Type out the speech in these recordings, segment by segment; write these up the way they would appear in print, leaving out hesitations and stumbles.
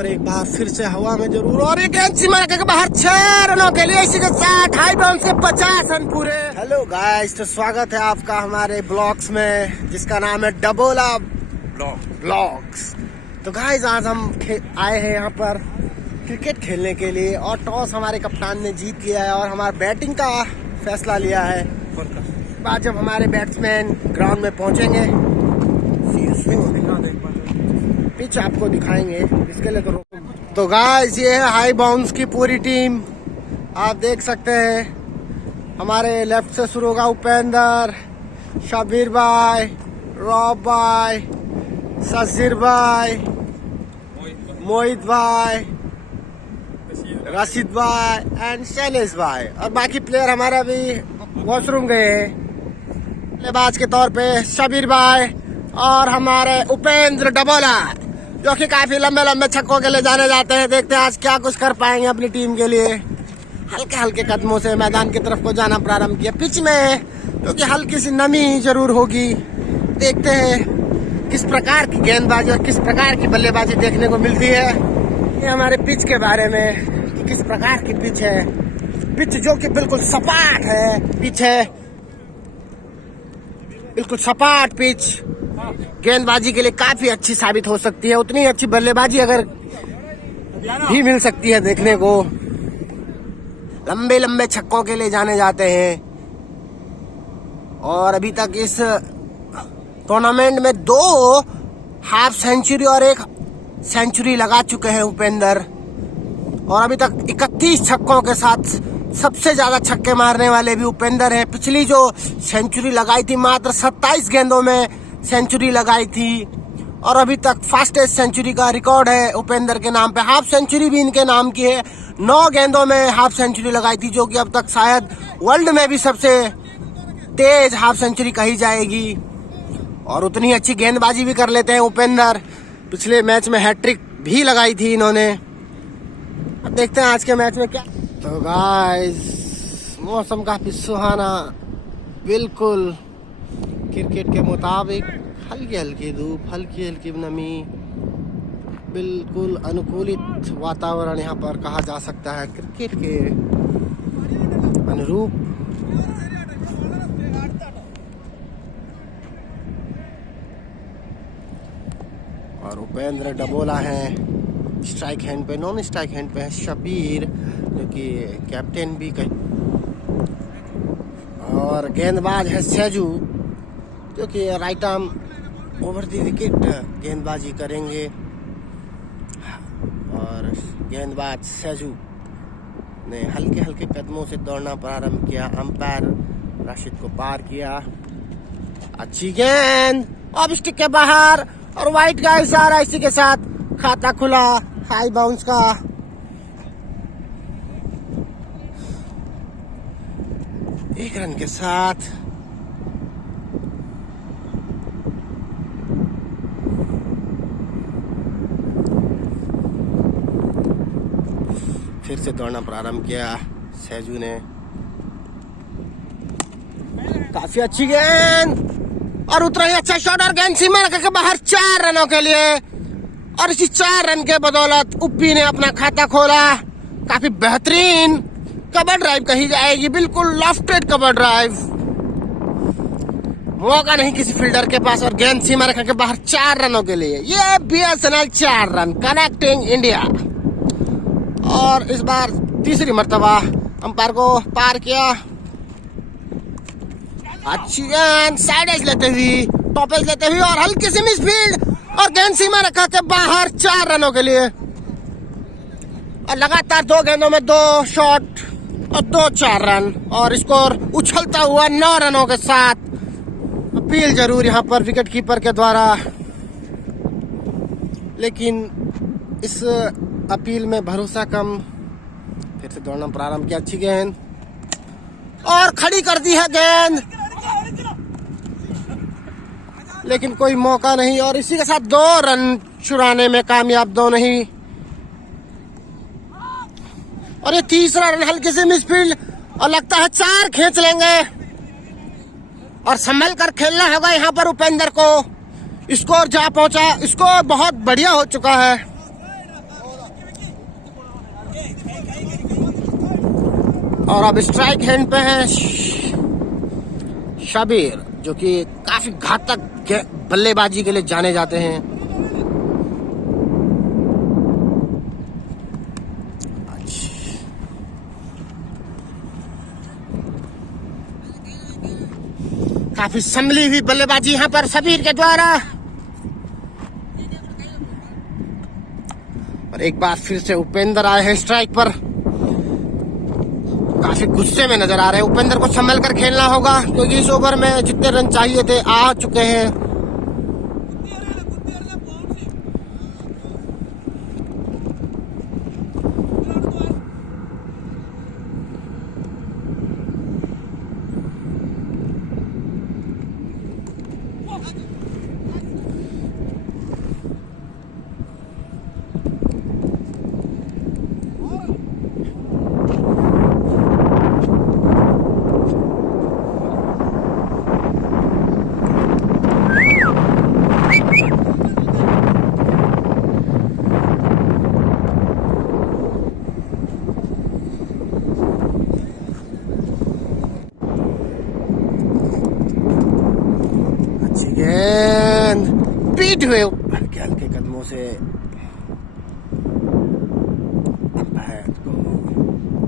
और एक बार फिर से हवा में जरूर, और एक सीमा के बाहर 6 रनों के लिए इसी के साथ हाई बाउंस से 50 रन पूरे। हेलो गाइस, तो स्वागत है आपका हमारे ब्लॉग्स में जिसका नाम है डबोला ब्लॉग्स। तो गाइस आज हम आए हैं यहाँ पर क्रिकेट खेलने के लिए और टॉस हमारे कप्तान ने जीत लिया है और हमारा बैटिंग का फैसला लिया है। बाद जब हमारे बैट्समैन ग्राउंड में पहुंचेंगे पिच आपको दिखाएंगे, इसके लिए तो गाइस ये है हाई बाउंस की पूरी टीम। आप देख सकते हैं हमारे लेफ्ट से शुरू होगा उपेंद्र, शबीर भाई, रॉब भाई, सजीर भाई, मोहित भाई, रशीद भाई एंड शैलेश भाई, और बाकी प्लेयर हमारा भी वॉशरूम गए हैं। बल्लेबाज के तौर पे शबीर भाई और हमारे उपेंद्र डबोला जो कि काफी लंबे लंबे छक्कों के लिए जाने जाते हैं। देखते हैं आज क्या कुछ कर पाएंगे अपनी टीम के लिए। हल्के हल्के कदमों से मैदान की तरफ को जाना प्रारंभ किया। पिच में क्योंकि हल्की सी नमी जरूर होगी। देखते हैं किस प्रकार की गेंदबाजी और किस प्रकार की बल्लेबाजी देखने को मिलती है। ये हमारे पिच के बारे में कि किस प्रकार की पिच है। पिच जो कि बिल्कुल सपाट है, पिच है बिल्कुल सपाट पिच गेंदबाजी के लिए काफी अच्छी साबित हो सकती है। उतनी अच्छी बल्लेबाजी अगर भी मिल सकती है देखने को। लंबे लंबे छक्कों के लिए जाने जाते हैं और अभी तक इस टूर्नामेंट में 2 हाफ सेंचुरी और 1 सेंचुरी लगा चुके हैं उपेंद्र, और अभी तक 31 छक्कों के साथ सबसे ज्यादा छक्के मारने वाले भी उपेंद्र हैं। पिछली जो सेंचुरी लगाई थी मात्र 27 गेंदों में सेंचुरी लगाई थी, और अभी तक फास्टेस्ट सेंचुरी का रिकॉर्ड है उपेंद्र के नाम पे। हाफ सेंचुरी भी इनके नाम की है। 9 गेंदों में हाफ सेंचुरी लगाई थी, जो कि अब तक शायद वर्ल्ड में भी सबसे तेज हाफ सेंचुरी कही जाएगी। और उतनी अच्छी गेंदबाजी भी कर लेते हैं उपेंद्र। पिछले मैच में हैट्रिक भी लगाई थी इन्होंने। अब देखते हैं आज के मैच में क्या। तो गाइस मौसम काफी सुहाना, बिल्कुल क्रिकेट के मुताबिक। हल्की हल्की धूप, हल्की हल्की नमी, बिल्कुल अनुकूलित वातावरण यहाँ पर कहा जा सकता है क्रिकेट के अनुरूप। और उपेंद्र डबोला है स्ट्राइक हैंड पे। नॉन स्ट्राइक हैंड पे है शबीर जो कि कैप्टन भी कहे, और गेंदबाज है सैजू जो कि right arm over the wicket गेंदबाजी करेंगे। और गेंदबाज सैजू ने हल्के हल्के कदमों से दौड़ना प्रारंभ किया। अंपायर राशिद को पार किया। अच्छी गेंद ऑफ स्टिक के बाहर, और वाइट का इशारा, इसी के साथ खाता खुला हाई बाउंस का। एक रन के साथ फिर से दौड़ना प्रारंभ किया सैजू ने। काफी अच्छी गेंद और उतना ही अच्छा शॉट, और गेंद सीमा के बाहर 4 रनों के लिए। और इसी 4 रन के बदौलत उप्पी ने अपना खाता खोला। काफी बेहतरीन कवर ड्राइव कही जाएगी, बिल्कुल लॉफ्टेड कवर ड्राइव। मौका नहीं किसी फील्डर के पास, और गेंद सीमा रेखा के बाहर 4 रनों के लिए। ये BSNL 4 रन कनेक्टिंग इंडिया। और इस बार तीसरी मर्तबा अंपायर को पार किया। अच्छी गेंद साइड एज लेते हुए, टॉप एज लेते हुए, और हल्की सी मिस फील्ड, और गेंद सीमा रेखा के बाहर 4 रनों के लिए। और लगातार 2 गेंदों में 2 शॉट और 2 4 रन, और स्कोर उछलता हुआ 9 रनों के साथ। अपील जरूर यहाँ पर विकेट कीपर के द्वारा, लेकिन इस अपील में भरोसा कम। फिर से दौड़ना प्रारंभ किया। अच्छी गेंद और खड़ी कर दी है गेंद, लेकिन कोई मौका नहीं, और इसी के साथ 2 रन चुराने में कामयाब दोनों ही। और ये तीसरा रन हल्की से मिसफील्ड, और लगता है 4 खींच लेंगे, और संभल कर खेलना होगा यहाँ पर उपेंद्र को। स्कोर जा पहुंचा, स्कोर बहुत बढ़िया हो चुका है। और अब स्ट्राइक हैंड पे है शबीर, जो कि काफी घातक बल्लेबाजी के लिए जाने जाते हैं। काफी संभली हुई बल्लेबाजी यहाँ पर शबीर के द्वारा, और एक बार फिर से उपेंद्र आए हैं स्ट्राइक पर। काफी गुस्से में नजर आ रहे हैं। उपेंद्र को संभल कर खेलना होगा, क्योंकि इस ओवर में जितने रन चाहिए थे आ चुके हैं। गेंद बीट हुए हल्के हल्के कदमों से अंपायर को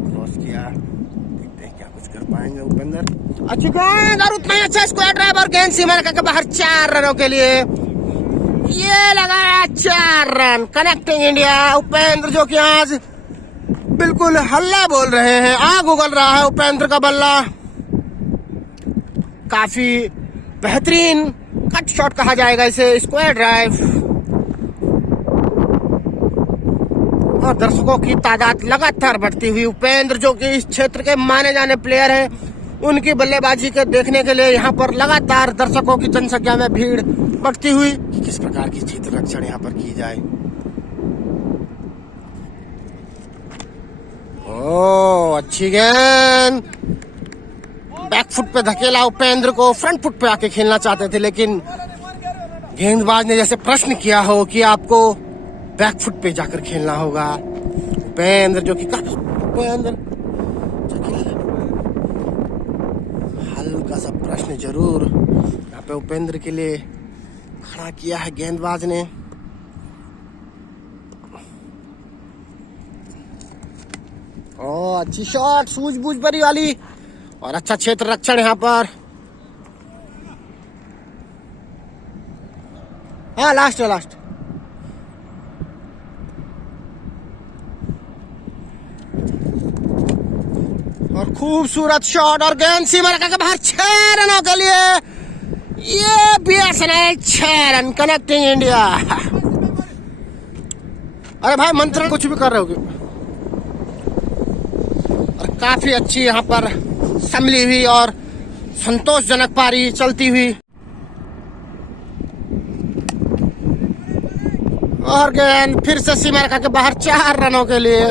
क्रॉस किया। देखते हैं क्या कुछ कर पाएंगे उपेंद्र। अच्छी गेंद और उतना ही अच्छा स्क्वायर ड्राइव और गेंद सीमा रेखा के बाहर 4 रनों के लिए। ये लगाया 4 रन, कनेक्टिंग इंडिया। उपेंद्र जो कि आज बिल्कुल हल्ला बोल रहे हैं, आग उगल रहा है उपेंद्र का बल्ला। काफी बेहतरीन कट शॉट कहा जाएगा इसे, स्क्वायर ड्राइव। और दर्शकों की तादाद लगातार बढ़ती हुई। उपेंद्र जो कि इस क्षेत्र के माने जाने प्लेयर हैं, उनकी बल्लेबाजी के देखने के लिए यहाँ पर लगातार दर्शकों की जनसंख्या में भीड़ बढ़ती हुई। किस प्रकार की क्षेत्र रक्षण यहाँ पर की जाए। ओ अच्छी गेंद, बैकफुट पे धकेला उपेंद्र को। फ्रंट फुट पे आके खेलना चाहते थे, लेकिन गेंदबाज ने जैसे प्रश्न किया हो कि आपको बैकफुट पे जाकर खेलना होगा। उपेंद्र जो कि हल्का सा प्रश्न जरूर यहाँ पे उपेंद्र के लिए खड़ा किया है गेंदबाज ने। ओ अच्छी शॉट, सूझबूझ भरी वाली, और अच्छा क्षेत्र रक्षण यहाँ पर। हाँ लास्ट है, लास्ट। और खूबसूरत शॉट और गेंद सीमा रेखा के बाहर 6 रनों के लिए। ये बीएसएनएल 6 रन, कनेक्टिंग इंडिया। अरे भाई मंत्र कुछ भी कर रहे हो। और काफी अच्छी यहाँ पर संभली हुई और संतोषजनक पारी चलती हुई। और गेंद फिर से सीमा रेखा के बाहर 4 रनों के लिए।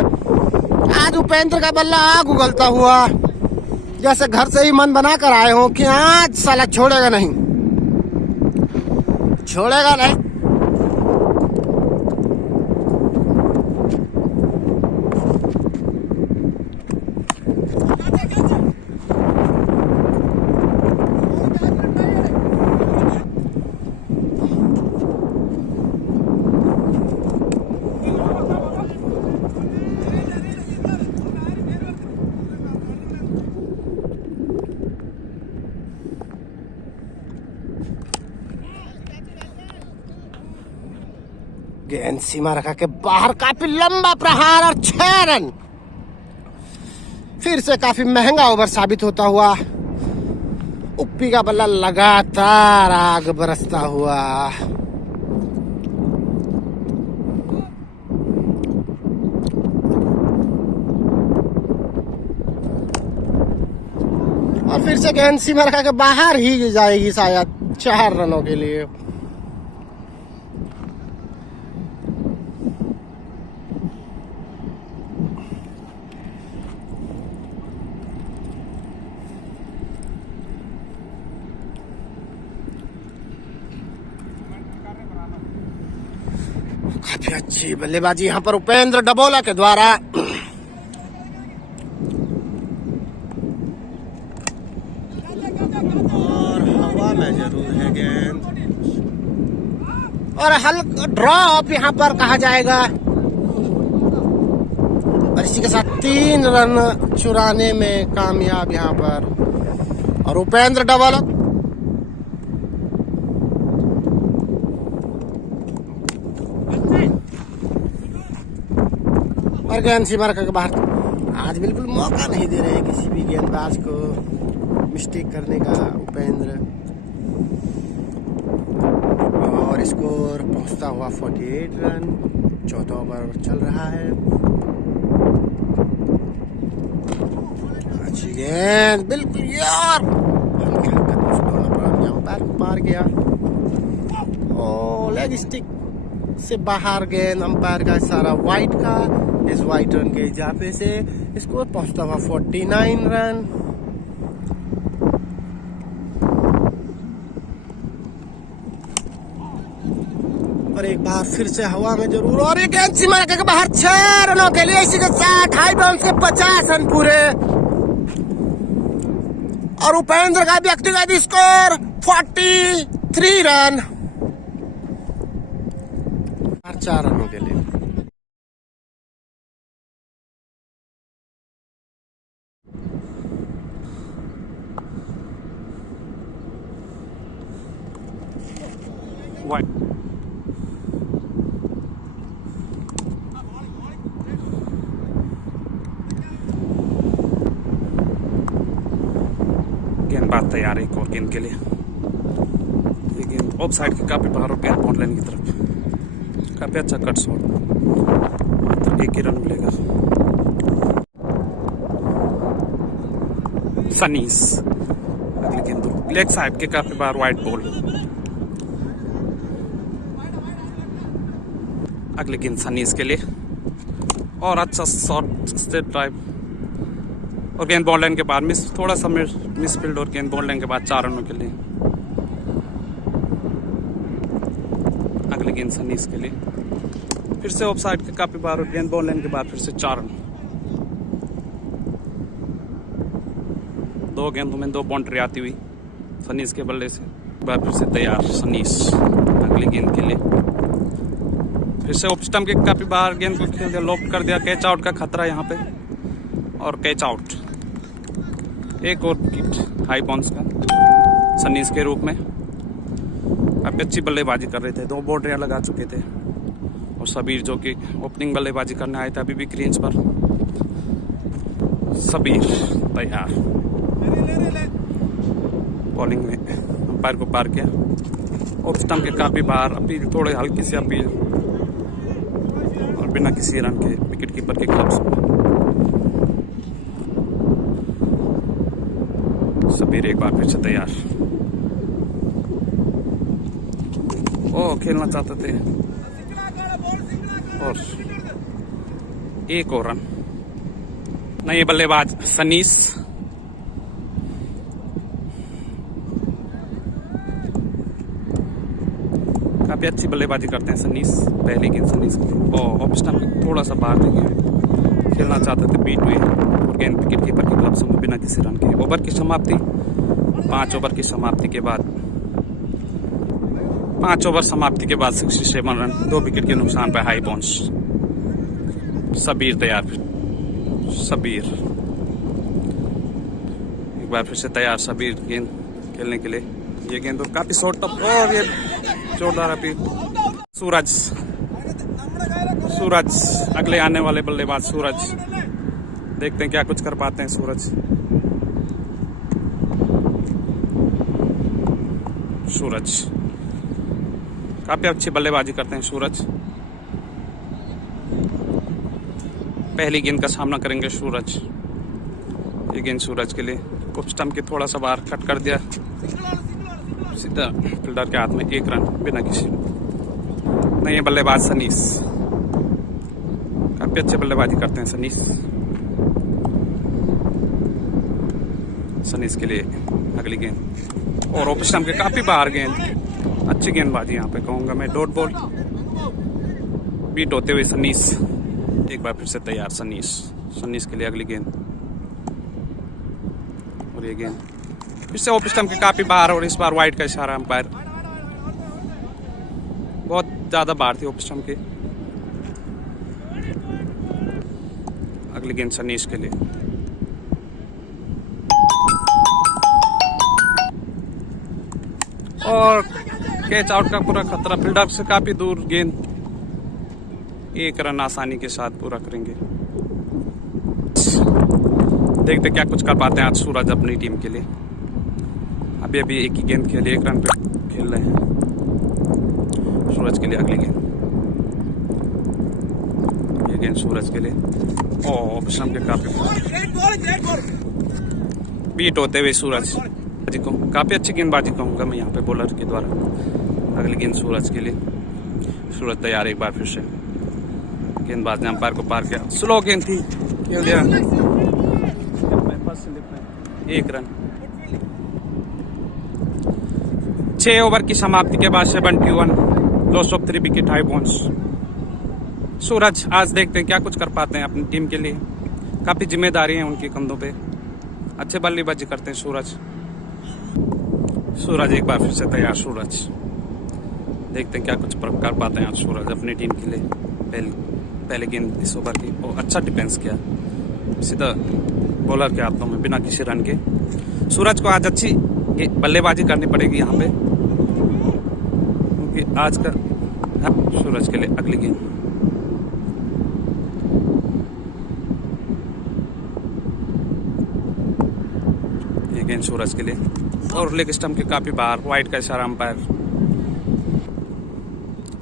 आज उपेंद्र का बल्ला आग उगलता हुआ, जैसे घर से ही मन बना कर आए हो कि आज साला छोड़ेगा नहीं, छोड़ेगा नहीं। गेंद सीमा रेखा के बाहर, काफी लंबा प्रहार और 6 रन। फिर से काफी महंगा ओवर साबित होता हुआ। उप्पी का बल्ला लगातार आग बरसता हुआ। और फिर से गेंद सीमा रेखा के बाहर ही जाएगी शायद 4 रनों के लिए। काफी अच्छी बल्लेबाजी यहाँ पर उपेंद्र डबोला के द्वारा। और हवा में जरूर है गेंद और हल्का ड्रॉप यहाँ पर कहा जाएगा। और इसी के साथ 3 रन चुराने में कामयाब यहाँ पर। और उपेंद्र डबल और गेंद सीमा के बाहर। आज बिल्कुल मौका नहीं दे रहे किसी भी गेंदबाज को मिस्टेक करने का उपेंद्र। और स्कोर पहुंचता हुआ 48 रन। 14 ओवर चल रहा है। अच्छी गेंद बिल्कुल यार, अंपायर को पार गया और लेग स्टिक से बाहर गेंद। अंपायर का इशारा वाइड का। इस वाइड रन के इजाफे से स्कोर पहुंचता हुआ 49 रन। और एक बार फिर से हवा में जरूर और एक गेंद सीमा के बाहर। 6 रनों के लिए इसी के साथ हाई बाउंस के 50 रन पूरे। और उपेंद्र का व्यक्तिगत स्कोर 43 रन। 4 रनों के लिए। गेंदबाज तैयार है एक और गेंद के लिए। ये गेंद ऑफ साइड के काफी बाहर और गेंद बाउंड लाइन की तरफ। काफी अच्छा कट शॉट। मात्र 1 ही रन मिलेगा। सनीस अगली गेंद लेग साइड के काफी बाहर वाइड बॉल। अगली गेंद सनीस के लिए और अच्छा शॉट स्ट्रेट ड्राइव और गेंद बॉल लाइन के बाद मिस, थोड़ा सा मिस फील्ड और गेंद बॉल लाइन के बाद 4 रनों के लिए। अगली गेंद सनीस के लिए फिर से ऑफ साइड के काफी बार और गेंद बॉल लाइन के बाद फिर से 4 रन। 2 गेंदों में 2 बाउंड्री आती हुई सनीस के बल्ले से। बार फिर से तैयार सनीस अगली गेंद के लिए। फिर से ऑफ स्टंप के काफी बाहर गेंद को खेल दिया, लॉफ्ट कर दिया। कैच आउट का खतरा यहाँ पे और कैच आउट। एक और विकेट हाई बाउंस का सनीस के रूप में। काफी अच्छी बल्लेबाजी कर रहे थे। 2 बाउंड्रियां लगा चुके थे। और सबीर जो कि ओपनिंग बल्लेबाजी करने आए थे अभी भी क्रीज पर। सबीर तैयार बॉलिंग में अंपायर को पार किया। ऑफ स्टंप के काफी बाहर अपील, थोड़े हल्की सी अपील और बिना किसी रन के विकेट कीपर के ग्लव्स में। सबीर एक बार फिर से तैयार। ओ खेलना चाहते थे और एक और रन। नए बल्लेबाज सनीस काफी अच्छी बल्लेबाजी करते हैं सनीस। पहली गेंद सनीस और ऑफ स्टंप थोड़ा सा बाहर देंगे। खेलना चाहते थे बीट हुए और गेंद विकेट कीपर के ग्लव्स में बिना किसी रन के। ओवर की समाप्ति 5 ओवर की समाप्ति के बाद 5 ओवर समाप्ति के बाद 67 रन 2 विकेट के नुकसान पर हाई बाउंस। सबीर तैयार। सबीर एक बार फिर से तैयार। सबीर गेंद खेलने के लिए। ये गेंद तो काफी शॉर्ट टप और ये जोरदार अपील। सूरज अगले आने वाले बल्लेबाज सूरज। देखते हैं क्या कुछ कर पाते हैं सूरज काफी अच्छी बल्लेबाजी करते हैं सूरज। पहली गेंद का सामना करेंगे सूरज। ये गेंद सूरज के लिए। कुछ स्टंप के थोड़ा सा बाहर कट कर दिया। सीधा फील्डर के हाथ में 1 रन बिना किसी। नए बल्लेबाज सनीस काफी अच्छे बल्लेबाजी करते हैं सनीस के लिए। अगली गेंद और ऑफ स्टंप के काफी बाहर गेंद। अच्छी गेंदबाजी यहाँ पे कहूंगा मैं। डॉट बॉल बीट होते हुए सनीस एक बार फिर से तैयार। सनीस के लिए अगली गेंद और ये गेंद फिर से ऑफ स्टंप के काफी बाहर और इस बार वाइड का इशारा अंपायर। बहुत ज्यादा बाहर थी ऑफ स्टंप के। अगली गेंद सनीश के लिए। और कैच आउट का पूरा खतरा, फील्डर से काफी दूर गेंद। 1 रन आसानी के साथ पूरा करेंगे। देखते क्या कुछ कर पाते हैं आज सूरज अपनी टीम के लिए। अभी अभी एक ही गेंद खेली, 1 रन पे खेल रहे हैं सूरज के लिए। अगली गेंद, ये गेंद सूरज के लिए। ऑफ स्टंप के काफी बीट होते हुए सूरज जी को काफी अच्छी गेंदबाजी कहूंगा मैं यहाँ पे बॉलर के द्वारा। अगली गेंद सूरज के लिए। सूरज तैयार एक बार फिर से। गेंदबाज ने अंपायर को पार किया, स्लो गेंद थी, खेल दिया। 1 रन। 6 ओवर की समाप्ति के बाद 71 loss of 3 wicket, high bounce. सूरज आज देखते हैं क्या कुछ कर पाते हैं अपनी टीम के लिए। काफी जिम्मेदारी है उनके कंधों पे। अच्छे बल्लेबाजी करते हैं सूरज। सूरज एक बार फिर से तैयार। सूरज देखते हैं क्या कुछ कर पाते हैं आज सूरज अपनी टीम के लिए। पहले गेंद इस ओवर की और अच्छा डिफेंस किया, सीधा बॉलर के हाथों में बिना किसी रन के। सूरज को आज अच्छी बल्लेबाजी करनी पड़ेगी यहाँ पे, क्योंकि आज का सूरज के लिए। अगली गेंद, ये गेंद सूरज के लिए और लेग स्टंप के काफी बाहर, वाइड का इशारा अंपायर।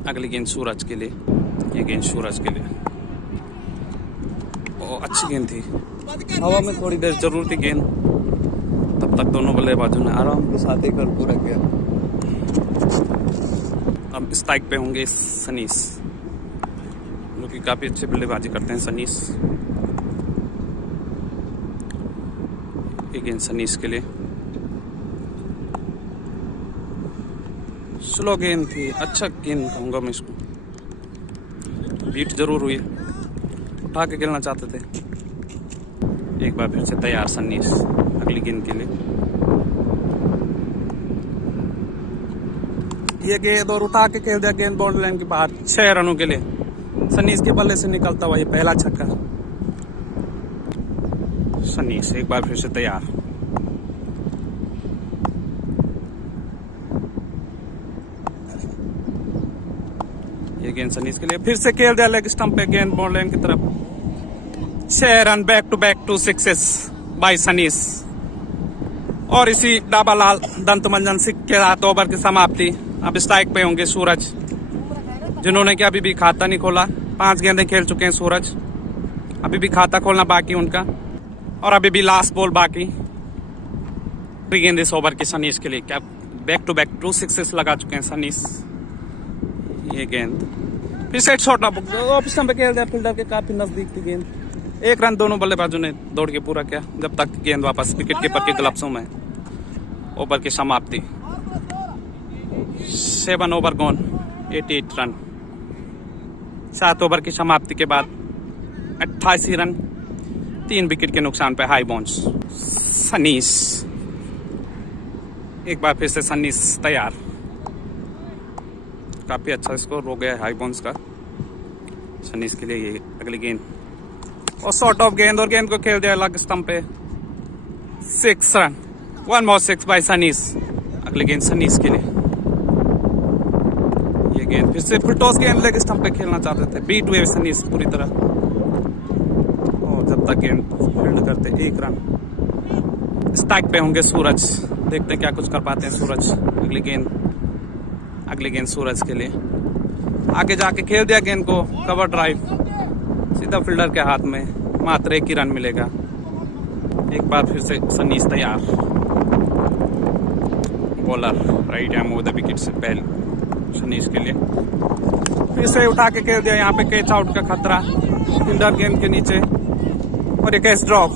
अगली गेंद सूरज के लिए। ये गेंद सूरज के लिए और अच्छी गेंद थी। हवा में थोड़ी देर जरूर थी गेंद, तब तक दोनों बल्लेबाजों ने आराम के साथ एक रन पूरा किया। अब स्ट्राइक पे होंगे सनीस, जो कि काफी अच्छी बल्लेबाजी करते हैं सनीस। एक गेंद सनीस के लिए, स्लो गेंद थी, अच्छा गेंद कहूंगा मैं इसको। बीट जरूर हुई, उठा के खेलना चाहते थे। एक बार फिर से तैयार सन्नीस अगली गेंद के लिए। ये गेंद और उठा के खेल दिया, गेंद बाउंड्री लाइन के बाहर। 6 रनों के लिए सन्नीस के बल्ले से निकलता हुआ ये पहला छक्का। सन्नीस एक बार फिर से तैयार। ये गेंद सनीस के लिए, फिर से खेल दिया लेग स्टंप पे, गेंद बाउंड्री लाइन की तरफ। 6 run, back to back 2 sixes by सनीस। और इसी डाबालाल दंत मंजन सिंह के साथ ओवर की समाप्ति। अब स्ट्राइक पे होंगे सूरज, जिन्होंने कि अभी भी खाता नहीं खोला। 5 गेंदें खेल चुके हैं सूरज, अभी भी खाता खोलना बाकी उनका, और अभी भी लास्ट बॉल बाकी। गेंद इस ओवर की सनीस के लिए। क्या बैक टू बैक 2 सिक्सेस लगा चुके हैं सनीस। ये गेंद फिर से शॉट ऑफ स्टंप पे खेल दिया, फील्डर के काफी नजदीक थी गेंद। 1 रन दोनों बल्लेबाजों ने दौड़ के पूरा किया, जब तक गेंद वापस विकेट कीपर के ग्लव्सों में। ओवर की समाप्ति, 7 ओवर गॉन, 88 रन। 7 ओवर की समाप्ति के बाद 88 रन, 3 विकेट के नुकसान पे हाई बाउंस। सनीस एक बार फिर से सनीस तैयार। काफी अच्छा स्कोर हो गया है हाई बाउंस का सनीस के लिए। ये अगली गेंद और शॉर्ट ऑफ गेंद, और गेंद को खेल दिया लग स्टंप पे। 6 रन, 1 more 6 बाय सनीस। अगली गेंद सनीस के लिए। ये गेंद फिर से फुल टॉस गेंद लेग स्टंप पे खेलना चाहते थे, बीट हुए सनीस पूरी तरह। और जब तक गेंद फील्ड करते 1 रन। स्ट्राइक पे होंगे सूरज, देखते हैं क्या कुछ कर पाते हैं सूरज। अगली गेंद सूरज के लिए। आगे जाके खेल दिया गेंद को, कवर ड्राइव, सीधा फील्डर के हाथ में। मात्र 1 ही रन मिलेगा। एक बार फिर से सनीस तैयार। Bowler right hand over the wicket से पहले सनीस के लिए। फिर से उठा के खेल दिया, यहाँ पे कैच आउट का खतरा फील्डर गेंद के नीचे, और ये कैच ड्रॉप।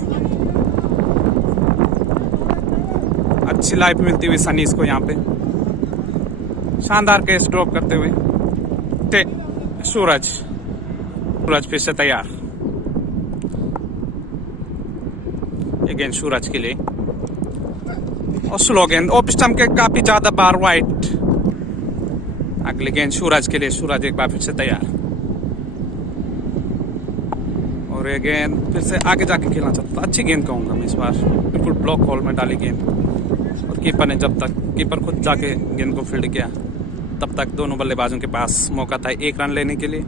अच्छी लाइफ मिलती हुई सनीस को यहाँ पे, शानदार कैच ड्रॉप करते हुए। सूरज फिर से तैयार। ये गेंद सूरज के लिए। और स्लो गेंद ऑफ स्टंप के काफी ज्यादा बार वाइट। अगली गेंद सूरज के लिए, सूरज एक बार फिर से तैयार और ये गेंद फिर से आगे जाके खेलना चाहता। अच्छी गेंद कहूंगा मैं इस बार, बिल्कुल ब्लॉक होल में डाली गेंद और कीपर ने जब तक कीपर खुद जाके गेंद को फील्ड किया तब तक दोनों बल्लेबाजों के पास मौका था 1 रन लेने के लिए।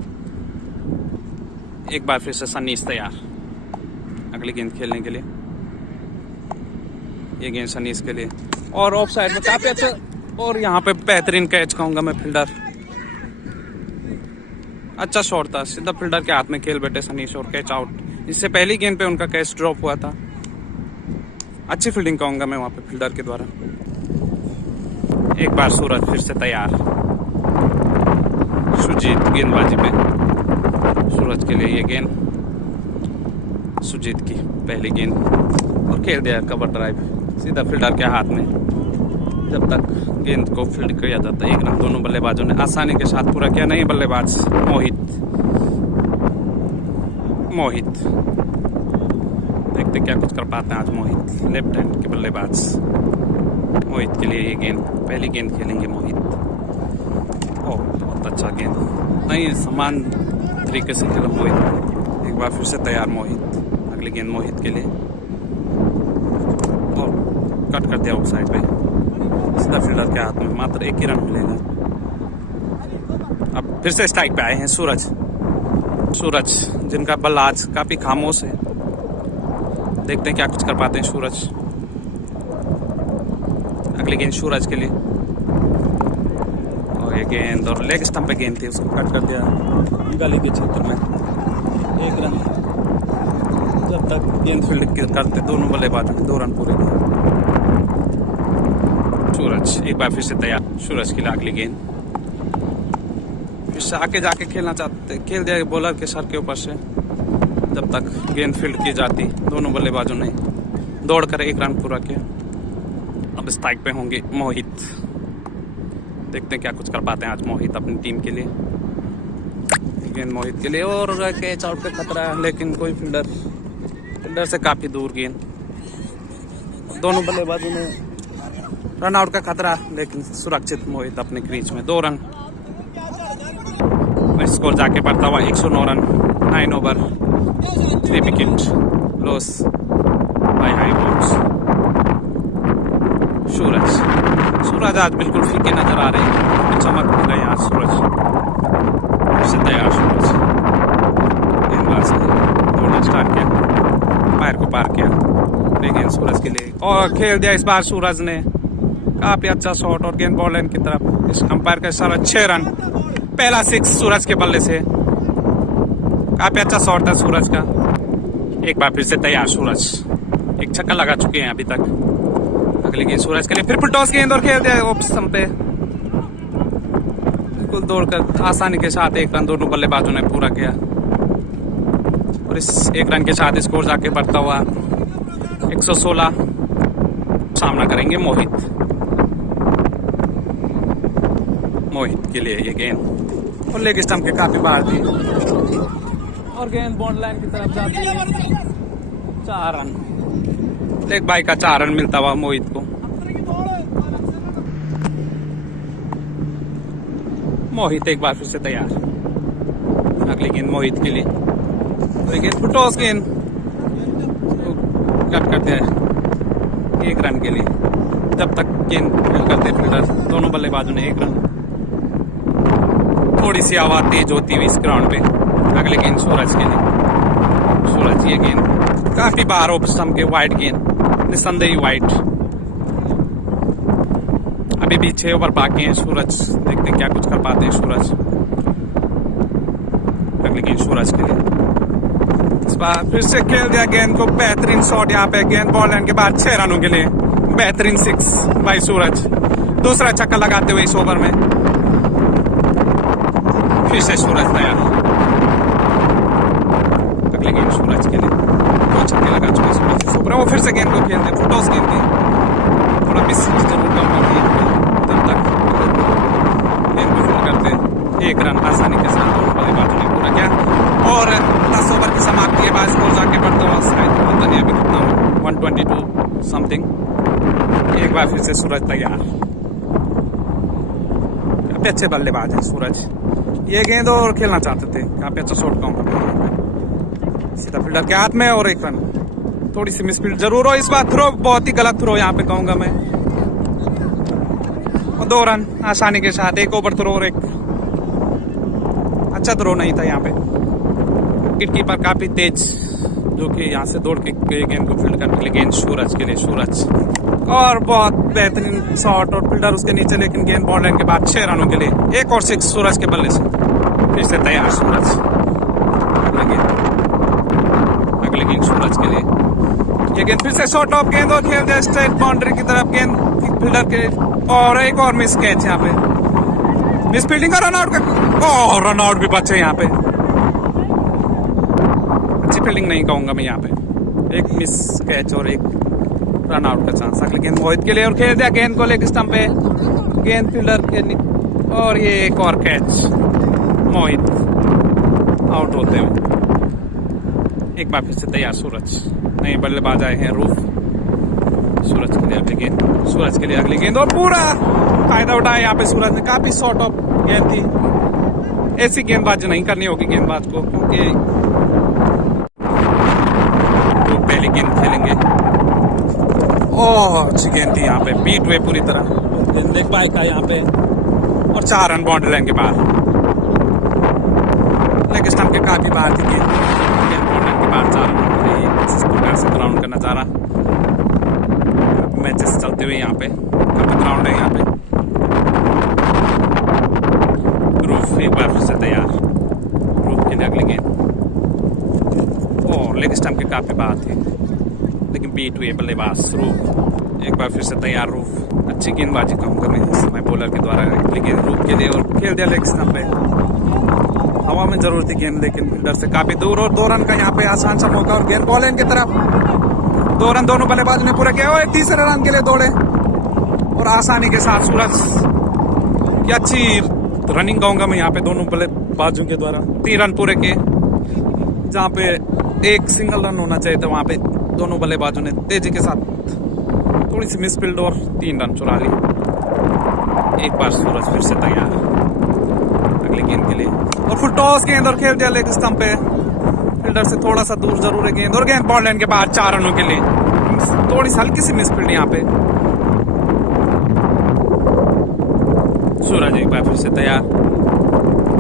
एक बार फिर से सन्नीस तैयार अगली गेंद खेलने के लिए। ये गेंद सन्नीस के लिए और ऑफ साइड में काफी अच्छा और यहाँ पे बेहतरीन कैच कहूंगा मैं। फील्डर अच्छा शॉट था, सीधा फील्डर के हाथ में खेल बैठे सनीश और कैच आउट। इससे पहली गेंद पे उनका कैच ड्रॉप हुआ था। अच्छी फील्डिंग कहूंगा मैं वहां पे फील्डर के द्वारा। एक बार सूरज फिर से तैयार, सुजीत गेंदबाजी पे। सूरज के लिए ये गेंद, सुजीत की पहली गेंद और खेल दिया कवर ड्राइव सीधा फील्डर के हाथ में। जब तक गेंद को फील्ड किया जाता है 1 रन दोनों बल्लेबाजों ने आसानी के साथ पूरा किया। नहीं बल्लेबाज मोहित देखते क्या कुछ कर पाते हैं आज मोहित, लेफ्ट हैंड के बल्लेबाज। मोहित के लिए ये गेंद, पहली गेंद खेलेंगे मोहित। ओह बहुत अच्छा गेंद, नहीं समान तरीके से खेला मोहित। एक बार फिर से तैयार मोहित, अगली गेंद मोहित के लिए और कट कर दिया ऑफ साइड पे सीधा फील्डर के हाथ में। मात्र 1 ही रन मिलेगा। अब फिर से स्ट्राइक पे आए हैं सूरज जिनका बल्ला आज काफी खामोश है। देखते हैं क्या कुछ कर पाते हैं सूरज। अगली गेंद सूरज के लिए और ये गेंद और लेग स्टंप पे गेंद थी, उसको कट कर दिया गली के क्षेत्र में। 1 रन जब तक गेंद फील्ड करते दोनों बल्लेबाजों ने 2 रन पूरे किए। सूरज एक बार फिर से तैयार, सूरज के लिए अगली गेंद फिर से आके जाके खेलना चाहते, खेल दिया बॉलर के सर के ऊपर से। जब तक गेंद फील्ड की जाती दोनों बल्लेबाजों ने दौड़कर 1 रन पूरा किया। अब स्ट्राइक पे होंगे मोहित, देखते हैं क्या कुछ कर पाते हैं आज मोहित अपनी टीम के लिए। गेंद मोहित के लिए और कैच आउट का खतरा है, लेकिन कोई फील्डर से काफी दूर गेंद। दोनों बल्लेबाजों ने रन आउट का खतरा, लेकिन सुरक्षित मोहित अपने क्रीज में 2 रन। स्कोर जाके पड़ता हुआ 109 run, 9 over 3 wicket loss by high balls. सूरज आज बिल्कुल फीके नजर आ रहे हैं, चमक मिल रहे हैं आज सूरज। फिर तैयार सूरज गेंदबाज से दौड़ना स्टार्ट किया, पैर को पार किया। गेंद सूरज के लिए और खेल दिया इस बार सूरज ने, काफी अच्छा शॉट और गेंद बॉल लाइन की तरफ। इस अंपायर का इशारा 6 रन, पहला 6 सूरज के बल्ले से। काफी अच्छा शॉट था सूरज का। एक बार फिर से तैयार सूरज, एक छक्का लगा चुके हैं अभी तक। अगली गेंद सूरज के लिए, फिर टॉस गेंद और खेल दिया ऑफ स्टंप पे। बिल्कुल दौड़कर आसानी के साथ 1 रन दोनों बल्लेबाजों ने पूरा किया और इस 1 रन के साथ स्कोर जाके बढ़ता हुआ 116। सामना करेंगे मोहित के लिए ये गेंद और लेग स्टंप के काफी बाहर थी और गेंद बॉन्ड लाइन की तरफ जाती है। 4 रन, लेग बाई का 4 रन मिलता हुआ मोहित को। मोहित एक बार फिर से तैयार, अगली गेंद मोहित के लिए। तो गेंद टॉस गेंद कट करते हैं 1 रन के लिए। जब तक गेंद फील्ड करते फील्डर दोनों बल्लेबाजों ने 1 रन। थोड़ी सी आवाज तेज होती हुई इस ग्राउंड पे। अगले गेंद सूरज के लिए, सूरज ये गेंद काफी बाहर ऑफ स्टंप के वाइड गेंद, निसंदेही वाइड। अभी भी 6 ओवर बाकी हैं सूरज, देखते हैं क्या कुछ कर पाते हैं सूरज। अगली गेंद सूरज के लिए, इस बार फिर से खेल दिया गेंद को। बेहतरीन शॉट यहाँ पे, गेंद बॉल लाइन के बाद 6 रनों के लिए बेहतरीन 6 बाई सूरज। दूसरा छक्का लगाते हुए इस ओवर में। फिर से सूरज तैयार, अगली गेंद सूरज के लिए। 2 छक्के लगा चुके सूरज इस ओवर। वो फिर से गेंद को खेलते, फुटॉस गेंद की थोड़ा मिस जरूर कम करती है। तब तक गेंद को फील्ड करते 1 रन आसानी के साथ दोनों बल्लेबाजों ने पूरा किया और 10 ओवर की समाप्ति के बाद स्कोर जाके बढ़ता हुआ शायद पता नहीं अभी कितना 122 समथिंग। 1 बार फिर से सूरज तैयार। काफी अच्छे बल्लेबाज हैं सूरज। ये गेंद और खेलना चाहते थे, काफी अच्छा शॉट कहूंगा सीधा फील्डर के हाथ में, और एक रन। थोड़ी सी मिसफील्ड जरूर हो इस बार, थ्रो बहुत ही गलत थ्रो यहाँ पे कहूंगा मैं, और 2 रन आसानी के साथ। एक ओवर थ्रो और एक अच्छा थ्रो नहीं था यहाँ पे। विकेट कीपर काफी तेज, जो कि यहाँ से दौड़ के गेंद को फील्ड करने के लिए। गेंद सूरज के लिए, सूरज और बहुत बेहतरीन शॉट, और फील्डर उसके नीचे, लेकिन गेंद बॉल लाइन के बाद 6 रनों के लिए। एक और 6 सूरज के बल्ले से। फिर से तैयार सूरज। अगले गेंद सूरज के लिए। ये गेंद फिर से शॉर्ट ऑफ गेंद, और खेल दिया स्ट्रेट बाउंड्री की तरफ गेंद फील्डर के, और एक और मिस कैच यहाँ पे। मिस फील्डिंग और रन आउट का, और रन आउट भी बचे यहाँ पे। अच्छी फील्डिंग नहीं कहूंगा मैं यहाँ पे। एक मिस कैच और एक रन आउट का चांस। अगले गेंद मोहित के लिए, और खेल दिया गेंद को लेग स्टंप पे, गेंद फील्डर के, और ये एक और कैच। मोहित आउट होते हुए। एक बार फिर से तैयार सूरज। नए बल्लेबाज आए हैं रूफ। सूरज के लिए अगली गेंद, सूरज के लिए अगली गेंद, और पूरा फायदा उठाया यहाँ पे सूरज ने। काफी शॉर्ट ऑफ गेंद थी। ऐसी गेंदबाजी नहीं करनी होगी गेंदबाज को, क्योंकि वो पहली गेंद खेलेंगे। ओह अच्छी गेंद थी यहाँ पे, बीट हुए पूरी तरह। गेंद देख पाए का यहाँ पे, और 4 रन बाउंड्री लाइन के बाहर। लेग स्टंप के काफी बाहर थी गेंद बाउंड्री लाइन के बाहर। 4 रन इस प्रकार से ग्राउंड का नजारा। मैचेस चलते हुए यहाँ पे, काफी ग्राउंड है यहाँ पे। रूफ एक बार फिर से तैयार। रूफ के लिए अगली गेंद, और लेग स्टंप के काफी बाहर थी, लेकिन बीट हुए बल्लेबाज रूफ। एक बार फिर से तैयार रूफ। अच्छी गेंदबाजी कहूंगा मैं इस समय बॉलर के द्वारा। अगली गेंद रूफ के लिए, और खेल दिया लेग स्टंप पे। हवा में जरूर थी गेंद, लेकिन फील्डर से काफी दूर, और 2 रन का यहाँ पे आसान सा मौका, और गेंद बॉल लाइन की तरफ। 2 रन दोनों बल्लेबाज ने पूरा किया, और तीसरे रन के लिए दौड़े, और आसानी के साथ सूरज की अच्छी रनिंग कहूंगा मैं यहाँ पे दोनों बल्लेबाजों के द्वारा। 3 रन पूरे किए, जहाँ पे एक सिंगल रन होना चाहिए था, वहां पे दोनों बल्लेबाजों ने तेजी के साथ थोड़ी सी मिसफील्ड और 3 रन चुरा लिए। एक बार सूरज फिर से तैयार अगली गेंद के लिए, और फुल टॉस गेंद, और खेल दिया लेग स्टंप पे। फील्डर से थोड़ा सा दूर जरूर है गेंद, और गेंद बॉल लाइन के बाहर 4 रनों के लिए। थोड़ी सी हल्की सी मिसफील्ड यहाँ पे। सूरज एक बार फिर से तैयार।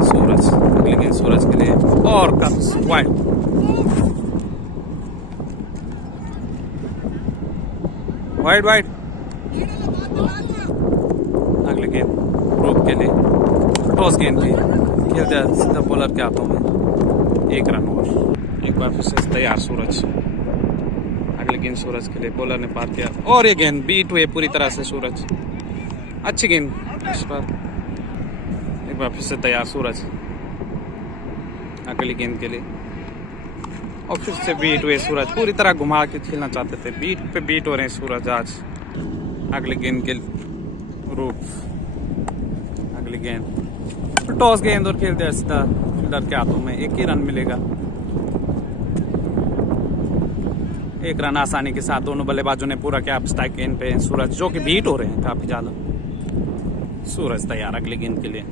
सूरज अगली गेंद सूरज के लिए, और कप्स वाइड। Wide wide. अगली गेंद रूप के लिए, टॉस गेंद थी, खेल दिया सीधा बॉलर के हाथों में। 1 रन ओवर। एक बार फिर से तैयार सूरज। अगली गेंद सूरज के लिए, बॉलर ने पार किया, और ये गेंद बीट हुए पूरी तरह से सूरज। अच्छी गेंद इस पर। एक बार फिर से तैयार सूरज अगली गेंद के लिए, और फिर से बीट हुए सूरज। पूरी तरह घुमा के खेलना चाहते थे, बीट पे बीट हो रहे हैं सूरज आज। अगली गेंद के रूप, अगली गेंद टॉस गेंद, और खेल दिया सीधा फील्डर के हाथों में। 1 ही रन मिलेगा। 1 रन आसानी के साथ दोनों बल्लेबाजों ने पूरा किया। स्ट्राइक गेंद पे सूरज, जो कि बीट हो रहे हैं काफी ज्यादा। सूरज तैयार अगली गेंद के लिए।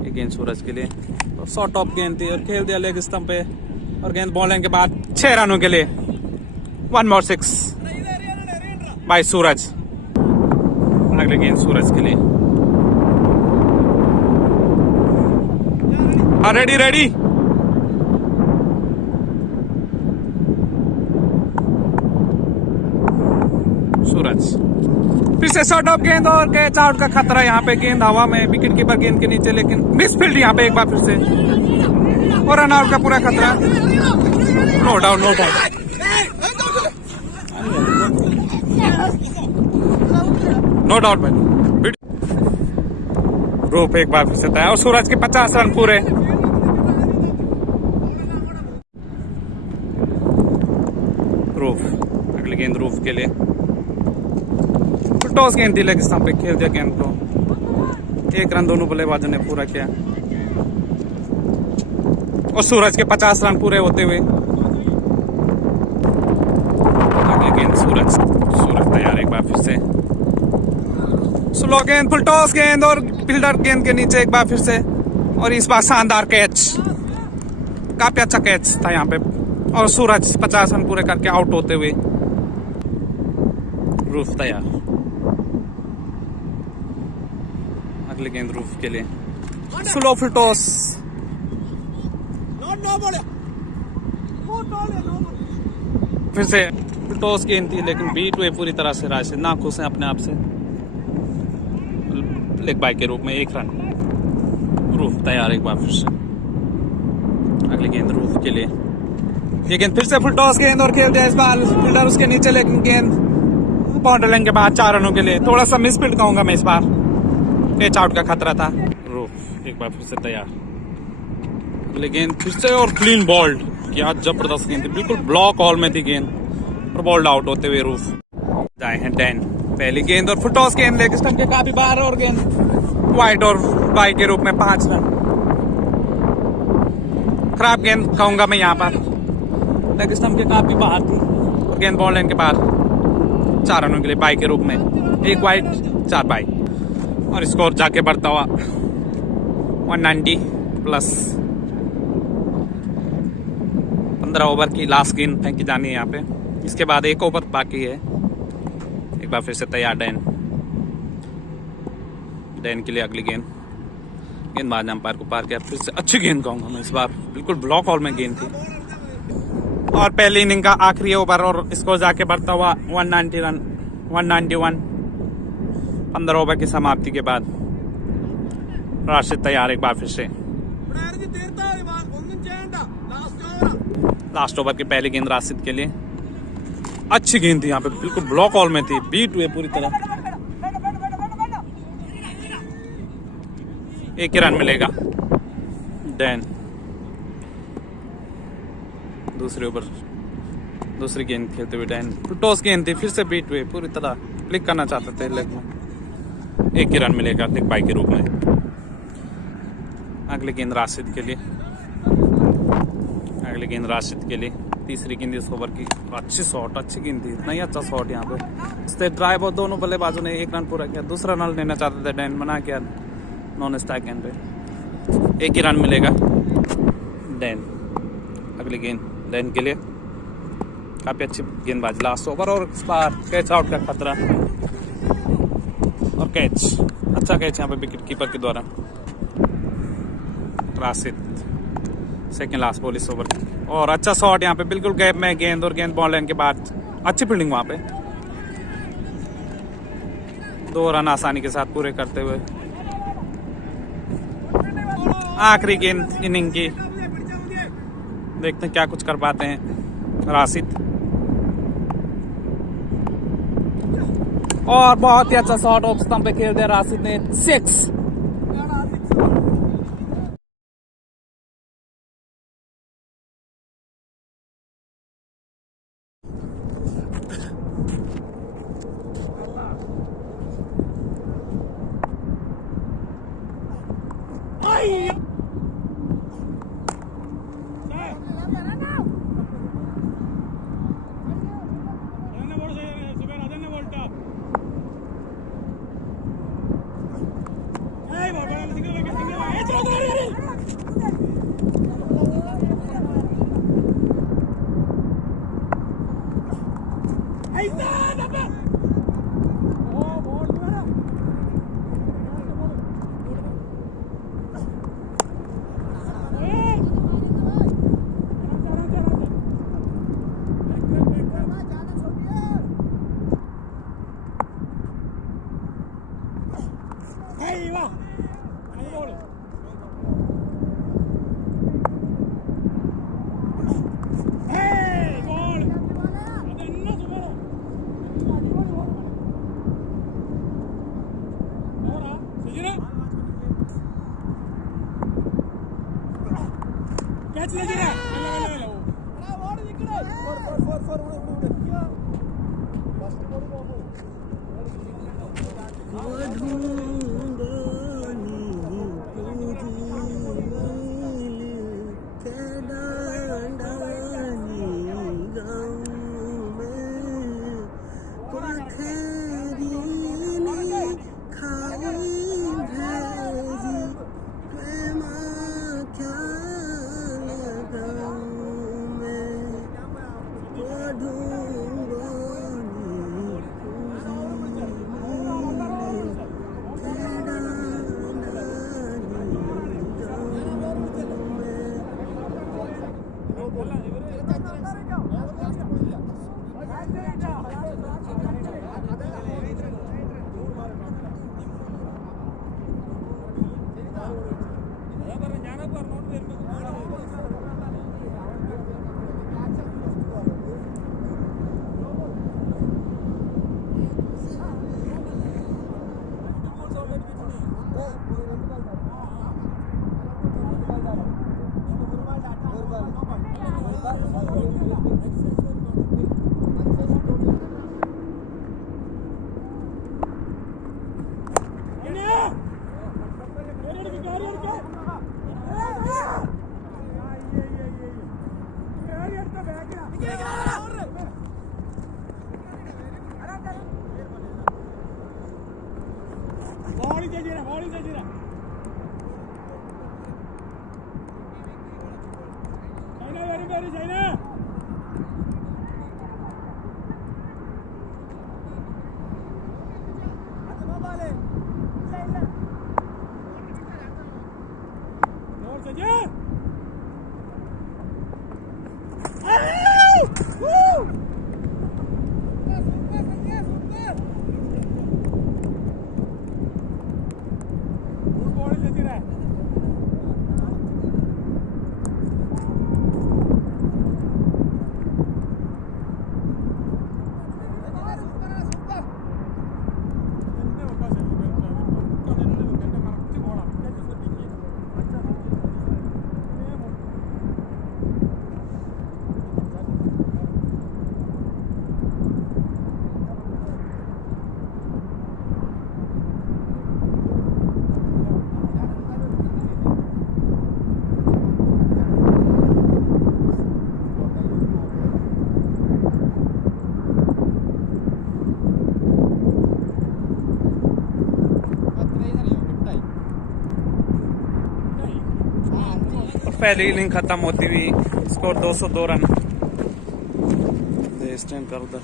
एक गेंद सूरज के लिए, और शॉर्ट ऑफ गेंद थी, और खेल दिया लेग स्टंप पे, और गेंद बॉल लाइन के बाद 6 रनों के लिए। 1 more 6 बाय सूरज। अगली गेंद सूरज के लिए। Ready ready. सूरज फिर से शॉर्ट ऑफ गेंद, और कैच आउट का खतरा यहाँ पे। गेंद हवा में, विकेट कीपर गेंद के नीचे, लेकिन मिसफील्ड यहाँ पे एक बार फिर से, और रन आउट का पूरा खतरा। No doubt no doubt. No doubt भाई। रूप एक बार फिर से तैयार, और सूरज के 50 रन पूरे। रूफ अगली गेंद रूफ के लिए, टॉस गेंद थी, लेग स्टंप पे खेल दिया गेंद को। 1 रन दोनों बल्लेबाजों ने पूरा किया, और सूरज के 50 रन पूरे होते हुए। अगली गेंद सूरज तैयार एक बार फिर से। स्लो गेंद, फुल टॉस गेंद और फील्डर गेंद के नीचे एक बार फिर से, और इस बार शानदार कैच, काफी अच्छा कैच था यहाँ पे। और सूरज 50 रन पूरे करके आउट होते हुए। रूफ तैयार, अगली गेंद रूफ के लिए, स्लो फुल टॉस, फिर से फुल टॉस गेंद थी लेकिन बीट हुए पूरी तरह से राशिद, ना खुश हैं अपने आप से। लेग बाय के रूप में 1 रन। रूफ तैयार एक बार फिर से, अगली गेंद रूफ के लिए, ये गेंद फिर से फुल टॉस गेंद और खेल दिया इस बार फील्डर उसके नीचे, लेकिन गेंद बाउंड्री लाइन के बाद 4 रनों के लिए, थोड़ा सा मिस फील्ड कहूंगा मैं इस बार, कैच आउट का खतरा था। रूफ एक बार फिर से तैयार, अगली गेंद फिर से और क्लीन बॉल्ड, क्या जबरदस्त गेंद थी, बिल्कुल ब्लॉक हॉल में थी गेंद और बॉल्ड आउट होते हुए रूफ जाए हैं 10। पहली गेंद और फुल टॉस गेंद लेग स्टंप के काफी बाहर और गेंद वाइड और बाई के रूप में 5 रन। खराब गेंद कहूंगा मैं यहाँ पर, लेग स्टंप के काफी बाहर थी और गेंद बॉल लाइन के बाहर 4 रनों के लिए बाई के रूप में, 1 वाइड 4 बाई, और स्कोर जाके बढ़ता हुआ 190 प्लस। 15 ओवर की लास्ट गेंद फेंकी जानी है यहाँ पे, इसके बाद 1 ओवर बाकी है। एक बार फिर से तैयार डैन के लिए अगली गेंदबाज अंपायर को पार किया, फिर से अच्छी गेंद कहूंगा मैं इस बार, बिल्कुल ब्लॉक हॉल में गेंद थी। और पहली इनिंग का आखिरी ओवर और स्कोर जाके बढ़ता हुआ 190 रन, 191। 15 ओवर की समाप्ति के बाद राशिद तैयार एक बार फिर से, लास्ट ओवर की पहली गेंद राशिद के लिए, अच्छी गेंद थी यहाँ पे, बिल्कुल ब्लॉक हॉल में थी, बीट हुए पूरी तरह। 1 ही रन मिलेगा। डैन दूसरे ओवर दूसरी गेंद खेलते हुए, डैन फुल टॉस गेंद थी, फिर से बीट हुए पूरी तरह, क्लिक करना चाहते थे लेग में। 1 ही रन मिलेगा लेग बाई के रूप में। अगली गेंद राशिद के लिए, अगली गेंद राशिद के लिए, तीसरी गेंद इस ओवर की, अच्छी शॉट, अच्छी गेंद थी, इतना ही अच्छा शॉट यहाँ पे। स्टेट ड्राइव और दोनों बल्लेबाजों ने 1 रन पूरा किया, दूसरा रन लेना चाहते थे, डैन मना किया नॉन स्ट्राइक गेंद पे। 1 ही रन मिलेगा डैन। अगली गेंद डैन के लिए, काफी अच्छी गेंदबाजी लास्ट ओवर, और इस बार कैच आउट का खतरा और कैच, अच्छा कैच यहाँ पे विकेट कीपर के द्वारा। राशिद सेकेंड लास्ट बॉल इस ओवर की, और अच्छा शॉट यहाँ पे बिल्कुल गैप में गेंद, और गेंद बॉल लाइन के बाद अच्छी फील्डिंग वहां पे, 2 रन आसानी के साथ पूरे करते हुए। आखिरी गेंद इनिंग की, देखते हैं क्या कुछ कर पाते हैं राशिद, और बहुत ही अच्छा शॉट ऑफ स्टंप पे खेल दिया राशिद ने, 6। खा पहली इनिंग खत्म होती हुई स्कोर 202 रन। स्टैंड कर उधर।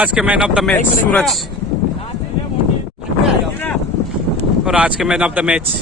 आज के मैन ऑफ द मैच सूरज और आज के मैन ऑफ द मैच